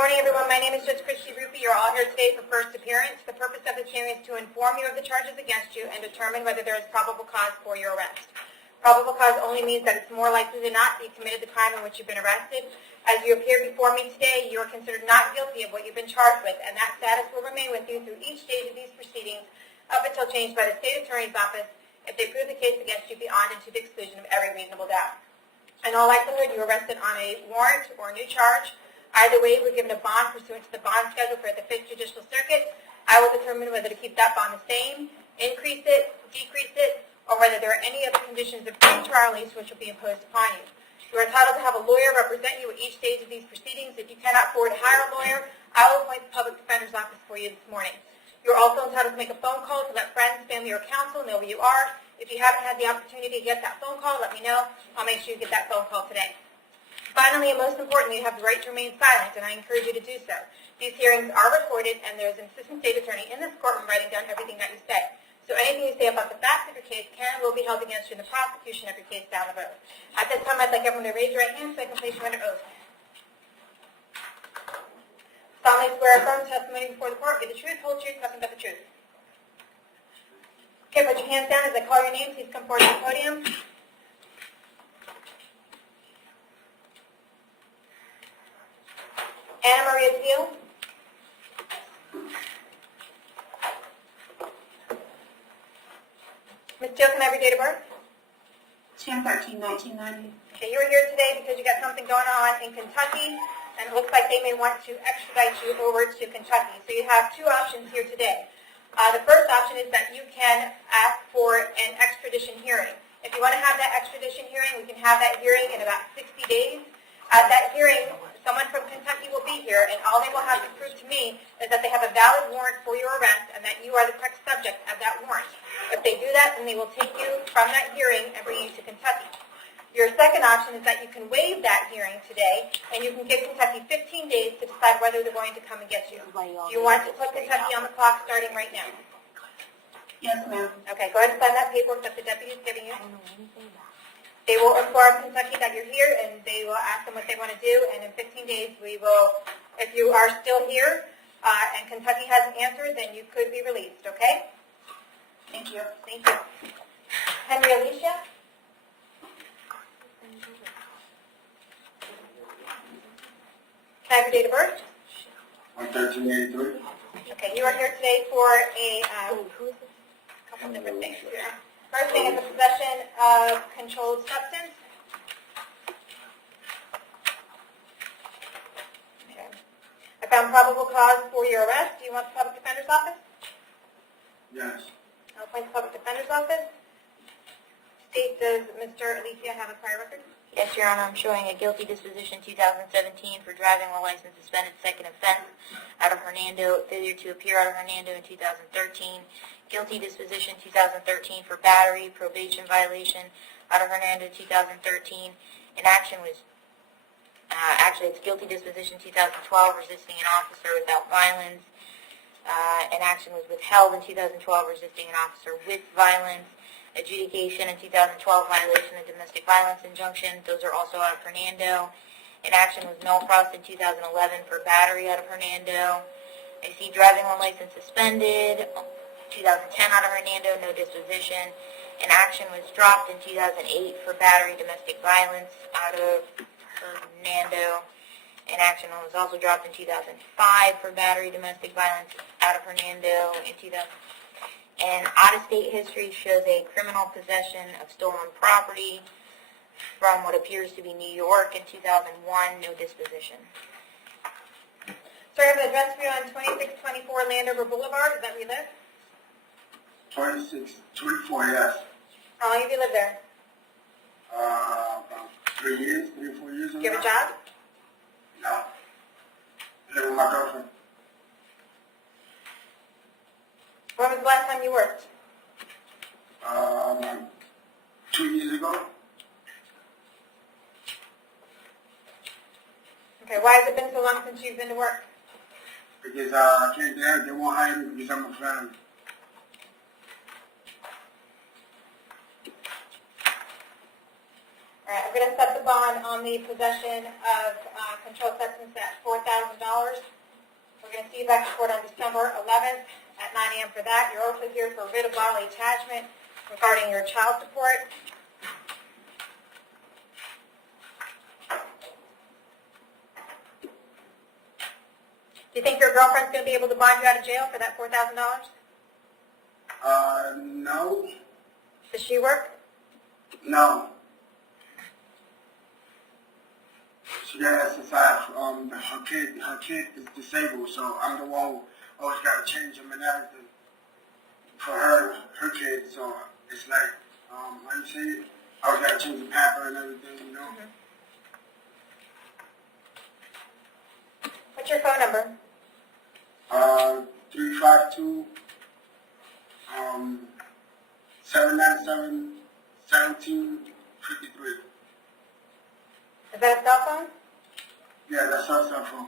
morning, everyone. My name is Judge Ruppe. You're all here today for first appearance. The purpose of this hearing is to inform you of the charges against you and determine whether there is probable cause for your arrest. Probable cause only means that it's more likely than not that you committed the crime in which you've been arrested. As you appear before me today, you are considered not guilty of what you've been charged with, and that status will remain with you through each stage of these proceedings up until changed by the State Attorney's Office if they prove the case against you beyond and to the exclusion of every reasonable doubt. In all likelihood, you are arrested on a warrant or a new charge. Either way, we're given a bond pursuant to the bond schedule for the 5th Judicial Circuit. I will determine whether to keep that bond the same, increase it, decrease it, or whether there are any other conditions of pretrial release which will be imposed upon you. You are entitled to have a lawyer represent you at each stage of these proceedings. If you cannot afford to hire a lawyer, I will appoint the Public Defender's Office for you this morning. You are also entitled to make a phone call to let friends, family, or counsel know who you are. If you haven't had the opportunity to get that phone call, let me know. I'll make sure you get that phone call today. Finally, and most importantly, you have the right to remain silent, and I encourage you to do so. These hearings are recorded, and there is an assistant state attorney in this courtroom writing down everything that you say. So anything you say about the facts of your case can and will be held against you in the prosecution of your case down the road. At this time, I'd like everyone to raise your right hand so I can place you under oath. Solemnly swear affirm testimony before the court, be the truth, whole truth, nothing but the truth. Okay, put your hands down as I call your name. Please come forward to the podium. Anna Maria Steele. Ms. Steele, can I have your date of birth? 10/13/1990. Okay, you are here today because you got something going on in Kentucky, and it looks like they may want to extradite you over to Kentucky. So you have two options here today. The first option is that you can ask for an extradition hearing. If you want to have that extradition hearing, we can have that hearing in about 60 days. At that hearing, someone from Kentucky will be here, and all they will have to prove to me is that they have a valid warrant for your arrest and that you are the correct subject of that warrant. If they do that, then they will take you from that hearing and bring you to Kentucky. Your second option is that you can waive that hearing today, and you can give Kentucky 15 days to decide whether they're going to come and get you. Do you want to put Kentucky on the clock starting right now? Yes, ma'am. Okay, go ahead and sign that paperwork that the deputy is giving you. They will inform Kentucky that you're here, and they will ask them what they want to do, and in 15 days we will, if you are still here and Kentucky hasn't answered, then you could be released, okay? Thank you. Thank you. Henry Alicia? Can I have your date of birth? 1383. Okay, you are here today for a couple different things here. First thing is the possession of controlled substance. Okay. I found probable cause for your arrest. Do you want the Public Defender's Office? Yes. I'll appoint the Public Defender's Office. State, does Mr. Alicia have a prior record? Yes, Your Honor, I'm showing a guilty disposition 2017 for driving while license suspended, second offense out of Hernando, failure to appear out of Hernando in 2013, guilty disposition 2013 for battery, probation violation out of Hernando 2013. Inaction was, actually it's guilty disposition 2012, resisting an officer without violence. Inaction was withheld in 2012, resisting an officer with violence. Adjudication in 2012, violation of domestic violence injunction. Those are also out of Hernando. Inaction was null pros in 2011 for battery out of Hernando. I see driving while license suspended. 2010 out of Hernando, no disposition. Inaction was dropped in 2008 for battery domestic violence out of Hernando. Inaction was also dropped in 2005 for battery domestic violence out of Hernando in 2000. And out-of-state history shows a criminal possession of stolen property from what appears to be New York in 2001, no disposition. Sir, I have an address for you on 2624 Landover Boulevard. Is that where you live? 2624, yes. How long have you lived there? About 3 years, 3 or 4 years. Do you have a job? No. I live with my girlfriend. When was the last time you worked? 2 years ago. Okay, why has it been so long since you've been to work? Because I can't dare, they won't hire me because I'm a felon. All right, I'm going to set the bond on the possession of controlled substance at $4,000. We're going to see you back to court on December 11th at 9 a.m. for that. You're also here for writ of bodily attachment regarding your child support. Do you think your girlfriend's going to be able to bond you out of jail for that $4,000? No. Does she work? No. She got SSI. Her kid is disabled, so I'm the one who always got to change him and everything for her kid. So it's like, how you say it? I always got to change the pamper and everything, you know. Mm-hmm. What's your phone number? 352 797 1753. Is that a cell phone? Yeah, that's our cell phone.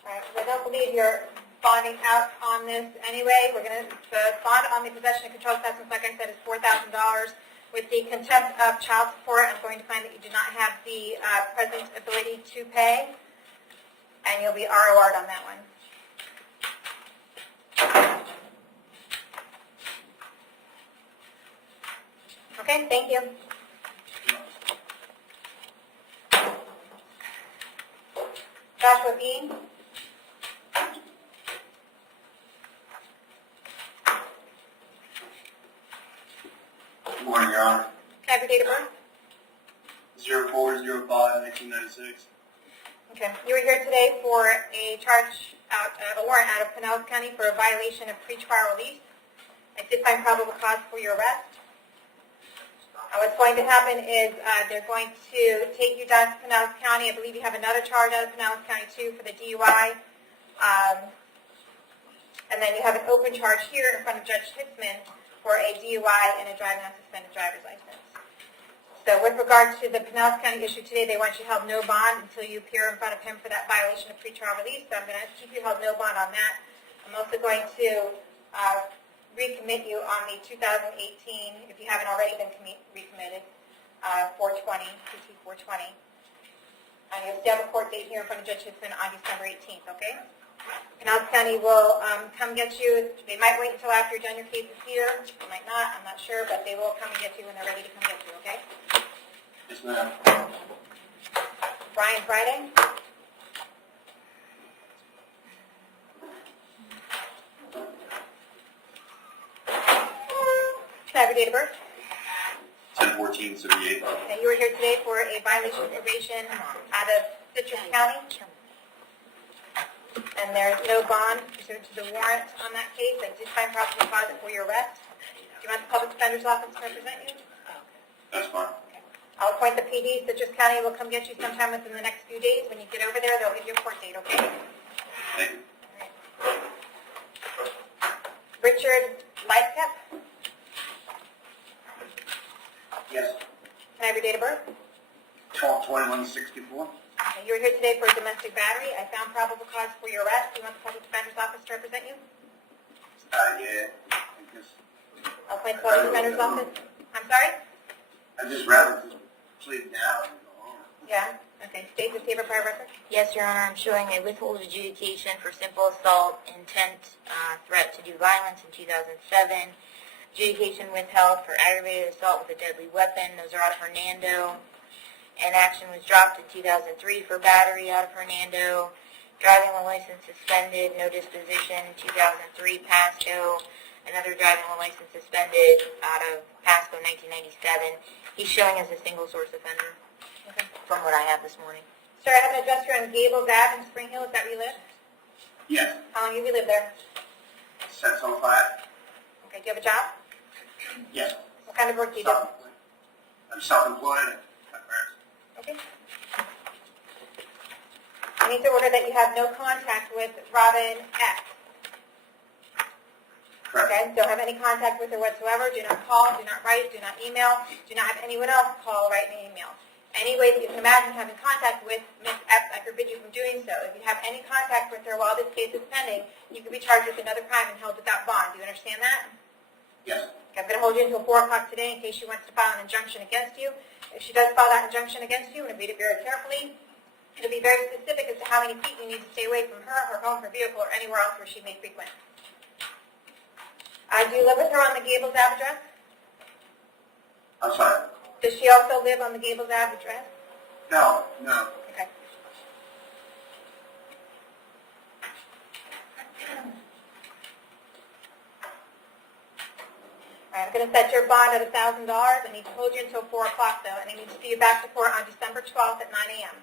All right, because I don't believe you're bonding out on this anyway. We're going to, the bond on the possession of controlled substance, like I said, is $4,000. With the contempt of child support, I'm going to find that you do not have the present ability to pay, and you'll be ROR'd on that one. Okay, thank you. Joshua Bean. Good morning, Your Honor. Can I have your date of birth? 04/05/1996. Okay. You were here today for a warrant out of Pinellas County for a violation of pretrial release. I did find probable cause for your arrest. What's going to happen is they're going to take you down to Pinellas County. I believe you have another charge out of Pinellas County, too, for the DUI. And then you have an open charge here in front of Judge Hitzman for a DUI and a driving on suspended driver's license. So with regard to the Pinellas County issue today, they want you held no bond until you appear in front of him for that violation of pretrial release. So I'm going to keep you held no bond on that. I'm also going to recommit you on the 2018, if you haven't already been recommitted, 420, PT 420. And you'll still have a court date here in front of Judge Hitzman on December 18th, okay? Pinellas County will come get you. They might wait until after you're done your cases here. They might not. I'm not sure, but they will come and get you when they're ready to come get you, okay? Yes, ma'am. Brian Friday? Can I have your date of birth? 10/14/78. Okay, you were here today for a violation of probation out of Citrus County. And there's no bond pursuant to the warrant on that case. I did find probable cause for your arrest. Do you want the public defender's office to represent you? That's fine. Okay. I'll appoint the PD. Citrus County will come get you sometime within the next few days. When you get over there, they'll give you a court date, okay? Thank you. Richard Lightcap? Yes. Can I have your date of birth? 12/21/64. Okay, you were here today for a domestic battery. I found probable cause for your arrest. Do you want the public defender's office to represent you? Yeah. I'll appoint the public defender's office. I'm sorry? I just rather just plead down. Yeah. Okay. State the favor prior record. Yes, Your Honor, I'm showing a withhold adjudication for simple assault, intent, threat to do violence in 2007. Adjudication withheld for aggravated assault with a deadly weapon. Those are out of Hernando. An action was dropped in 2003 for battery out of Hernando. Driving while license suspended, no disposition, 2003 Pasco. Another driving while license suspended out of Pasco, 1997. He's showing as a single source offender, Okay. from what I have this morning. Sir, I have an address here on Gables Ave in Spring Hill. Is that where you live? Yes. How long have you lived there? Since 05. Okay. Do you have a job? Yes. What kind of work do you do? I'm self-employed. Okay. I need to order that you have no contact with Robin X. Correct. Okay, don't have any contact with her whatsoever. Do not call, do not write, do not email, do not have anyone else call, write, and email. Any way that you can imagine having contact with Ms. Epps, I forbid you from doing so. If you have any contact with her while this case is pending, you could be charged with another crime and held without bond. Do you understand that? Yes. Okay, I'm going to hold you until 4 o'clock today in case she wants to file an injunction against you. If she does file that injunction against you, and read it very carefully, it'll be very specific as to how many feet you need to stay away from her, her home, her vehicle, or anywhere else where she may frequent. Do you live with her on the Gables Ave address? I'm sorry. Does she also live on the Gables Ave address? No. Okay. All right, I'm going to set your bond at $1,000. I need to hold you until 4 o'clock, though, and I need to see you back to court on December 12th at 9 a.m.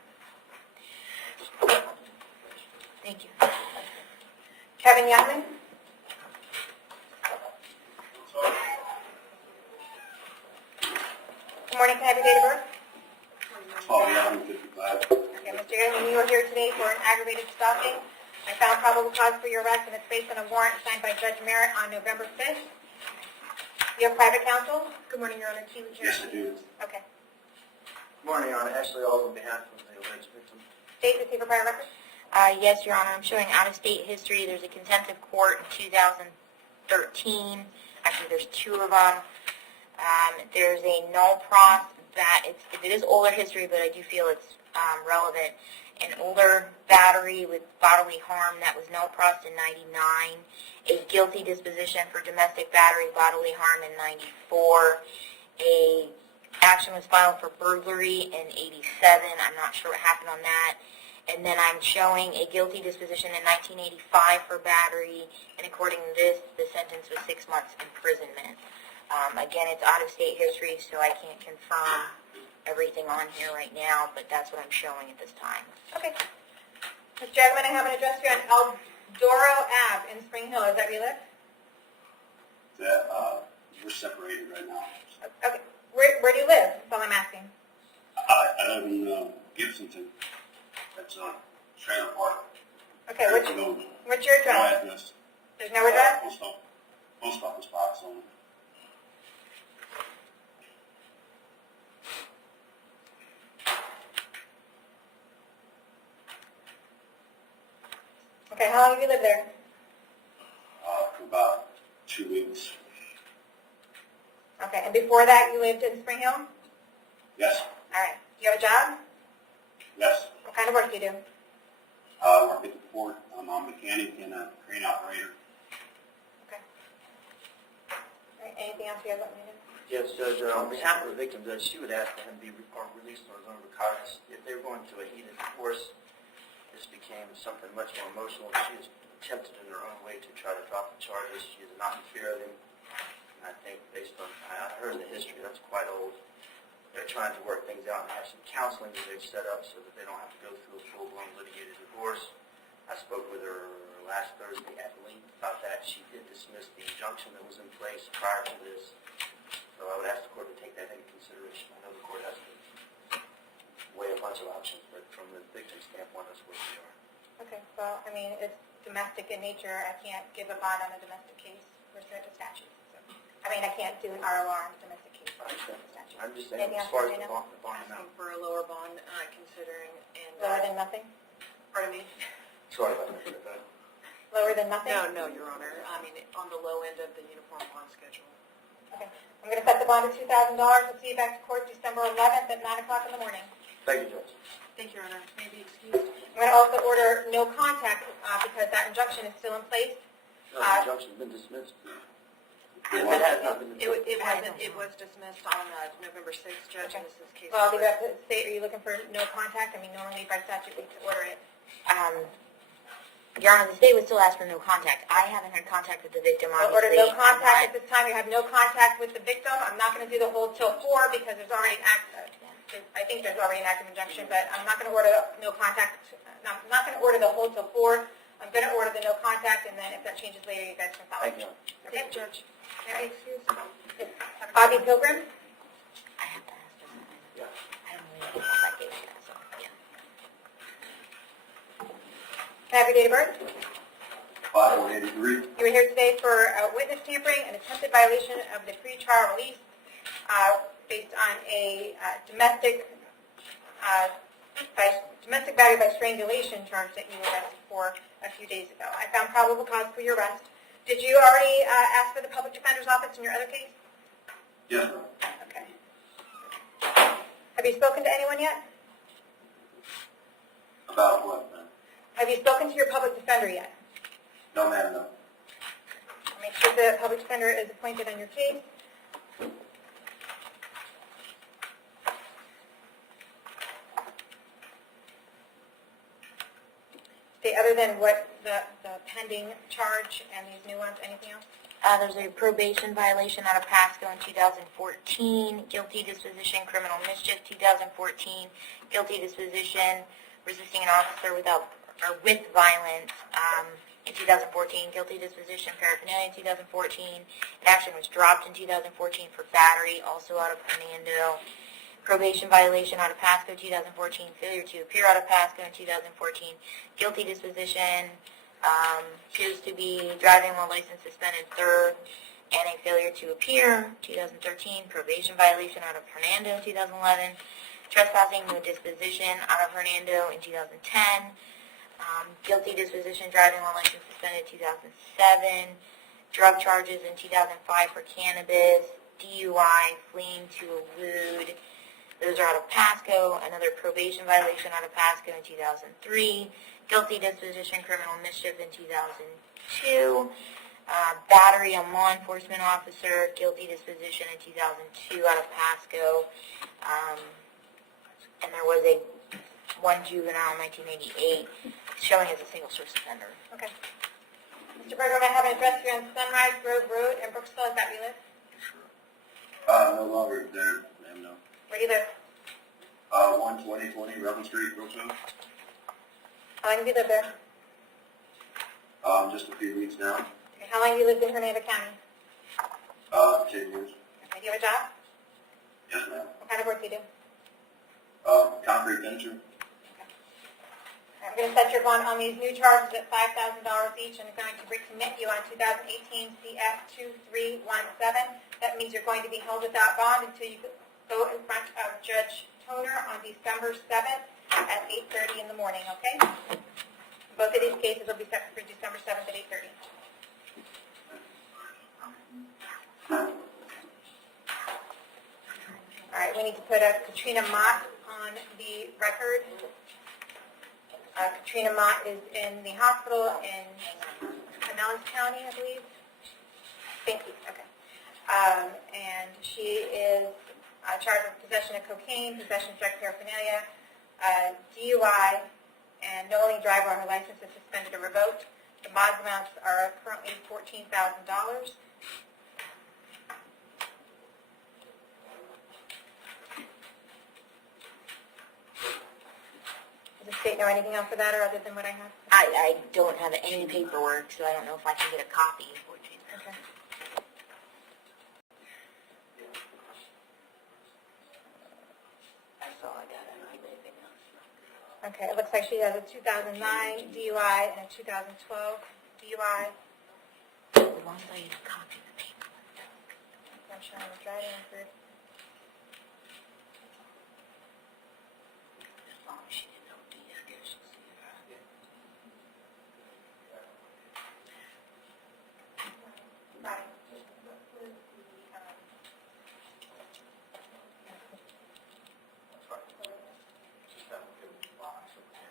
Thank you. Kevin Youngman? Good morning. Can I have your date of birth? 12/11/55. Okay, Mr. Youngman, you are here today for an aggravated stalking. I found probable cause for your arrest, and it's based on a warrant signed by Judge Merritt on November 5th. You have private counsel? Good morning, Your Honor. Yes, I do. Okay. Good morning, Your Honor. Ashley Alls on behalf of the alleged victim. Date receive for prior record? Yes, Your Honor. I'm showing out-of-state history. There's a contempt of court in 2013. Actually, there's 2 of them. There's a null pros that it is older history, but I do feel it's relevant. An older battery with bodily harm that was null pros in 99. A guilty disposition for domestic battery bodily harm in 94. A action was filed for burglary in 87. I'm not sure what happened on that. And then I'm showing a guilty disposition in 1985 for battery, and according to this, the sentence was 6 months imprisonment. Again, it's out-of-state history, so I can't confirm everything on here right now, but that's what I'm showing at this time. Okay. Mr. Jackman, I have an address here on Eldoro Ave in Spring Hill. Is that where you live? We're separated right now. Okay. Where do you live? That's all I'm asking. I live in Gibsonton. That's trailer park. Okay, what's your No address? address. There's no address? Post office box only. Okay, how long have you lived there? For about 2 weeks. Okay, and before that you lived in Spring Hill? Yes. All right. Do you have a job? Yes. What kind of work do you do? I work at the port. I'm a mechanic and a crane operator. Okay. All right, anything else you guys want me to know? Yes, Judge, on behalf of the victim, Judge, she would ask that him be released on his own recognizance. If they were going to a heated divorce, this became something much more emotional. She has attempted in her own way to try to drop the charges. She is not in fear of him. And I think based on, I heard the history, that's quite old. They're trying to work things out and have some counseling that they've set up so that they don't have to go through a full-blown litigated divorce. I spoke with her last Thursday at length about that. She did dismiss the injunction that was in place prior to this. So I would ask the court to take that into consideration. I know the court has to weigh a bunch of options, but from the victim's standpoint, that's where we are. Okay, well, I mean, it's domestic in nature. I can't give a bond on a domestic case pursuant to statute. So, I mean, I can't do an ROR on a domestic case pursuant to statute. I'm just saying, Anything as else far you as the know? bond amount. Asking for a lower bond, considering, and, Lower than nothing? pardon me? Sorry about that. Lower than nothing? No, Your Honor. I mean, on the low end of the uniform bond schedule. Okay. I'm going to set the bond at $2,000. We'll see you back to court December 11th at 9 o'clock in the morning. Thank you, Judge. Thank you, Your Honor. May I be excused? I'm going to also order no contact because that injunction is still in place. No, the injunction's been dismissed. It has not been dismissed. It was dismissed on November 6th, Judge, and this is case Well, number. leave it up to the state. Are you looking for no contact? I mean, normally by statute we have to order it. Your Honor, the state would still ask for no contact. I haven't had contact with the victim, I'll obviously. order no contact at this time. We have no contact with the victim. I'm not going to do the hold till 4 because there's already an act. I think there's already an active injunction, but I'm not going to order no contact. I'm not going to order the hold till 4. I'm going to order the no contact, and then if that changes later, you guys can follow. Thank you. Okay, Judge. May I be excused? Bobby Pilgrim? I have to ask them. Yeah. I don't really know that case yet, so, yeah. Can I have your date of birth? 5183. You are here today for witness tampering and attempted violation of the pretrial release based on a domestic battery by strangulation charge that you were arrested for a few days ago. I found probable cause for your arrest. Did you already ask for the public defender's office in your other case? Yes, ma'am. Okay. Have you spoken to anyone yet? About what, ma'am? Have you spoken to your public defender yet? No, ma'am, no. Make sure the public defender is appointed on your case. Okay, other than what the pending charge and these new ones, anything else? There's a probation violation out of Pasco in 2014, guilty disposition, criminal mischief 2014, guilty disposition, resisting an officer with violence in 2014, guilty disposition, paraphernalia in 2014. An action was dropped in 2014 for battery, also out of Hernando. Probation violation out of Pasco 2014, failure to appear out of Pasco in 2014, guilty disposition, appears to be driving while license suspended third, and a failure to appear 2013, probation violation out of Hernando in 2011, trespassing with disposition out of Hernando in 2010, guilty disposition driving while license suspended 2007, drug charges in 2005 for cannabis, DUI, fleeing to elude. Those are out of Pasco. Another probation violation out of Pasco in 2003. Guilty disposition, criminal mischief in 2002. Battery on law enforcement officer, guilty disposition in 2002 out of Pasco. And there was one juvenile in 1988 showing as a single source offender. Okay. Mr. Bergman, I have an address here on Sunrise Grove Road in Brooksville. Is that where you live? No longer there, ma'am, no. Where do you live? 12020 Ruppe Street, Brooksville. How long have you lived there? Just a few weeks now. Okay. How long have you lived in Hernando County? 10 years. Okay. Do you have a job? Yes, ma'am. What kind of work do you do? Concrete finisher. I'm going to set your bond on these new charges at $5,000 each, and I'm going to recommit you on 2018 CF 2317. That means you're going to be held without bond until you go in front of Judge Toner on December 7th at 8:30 in the morning, okay? Both of these cases will be set for December 7th at 8:30. All right, we need to put Katrina Mott on the record. Katrina Mott is in the hospital in Pinellas County, I believe. Thank you. Okay. And she is charged with possession of cocaine, possession of drug paraphernalia, DUI, and no only driver on her license is suspended or revoked. The bond amounts are currently $14,000. Does the state know anything else for that, or other than what I have? I don't have any paperwork, so I don't know if I can get a copy. Okay. That's all I got. I don't have anything else. Okay, it looks like she has a 2009 DUI and a 2012 DUI. As long as I get a copy of the paperwork. I'm showing the driving record. As long as she didn't OD, I guess she'll see it. Right.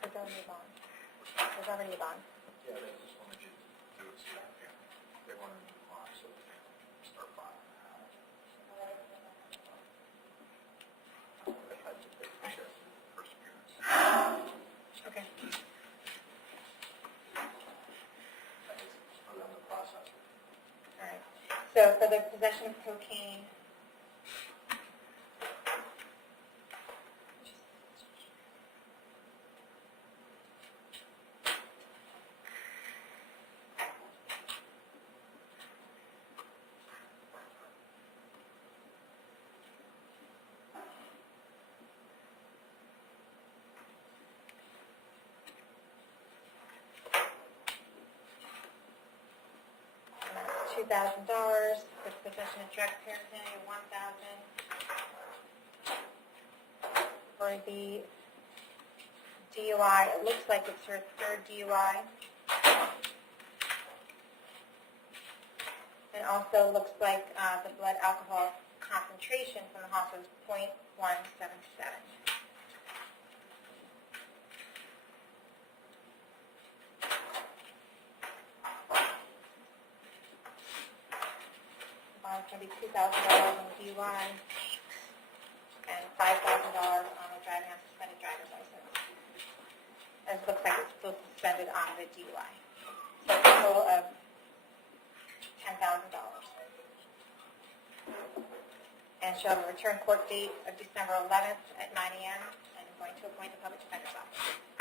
There's already a bond. There's already a bond. Yeah, they just wanted you to do it, so they wanted to apply, so they can start filing. They had to take the check for the first appearance. Okay. Around the process. All right. So for the possession of cocaine, $2,000. For possession of drug paraphernalia, $1,000. For the DUI, it looks like it's her third DUI. And also looks like the blood alcohol concentration from the hospital is 0.177. It's going to be $2,000 on the DUI and $5,000 on the driving on suspended driver's license. And it looks like it's still suspended on the DUI. So a total of $10,000. And she'll have a return court date of December 11th at 9 a.m. and I'm going to appoint the public defender's office.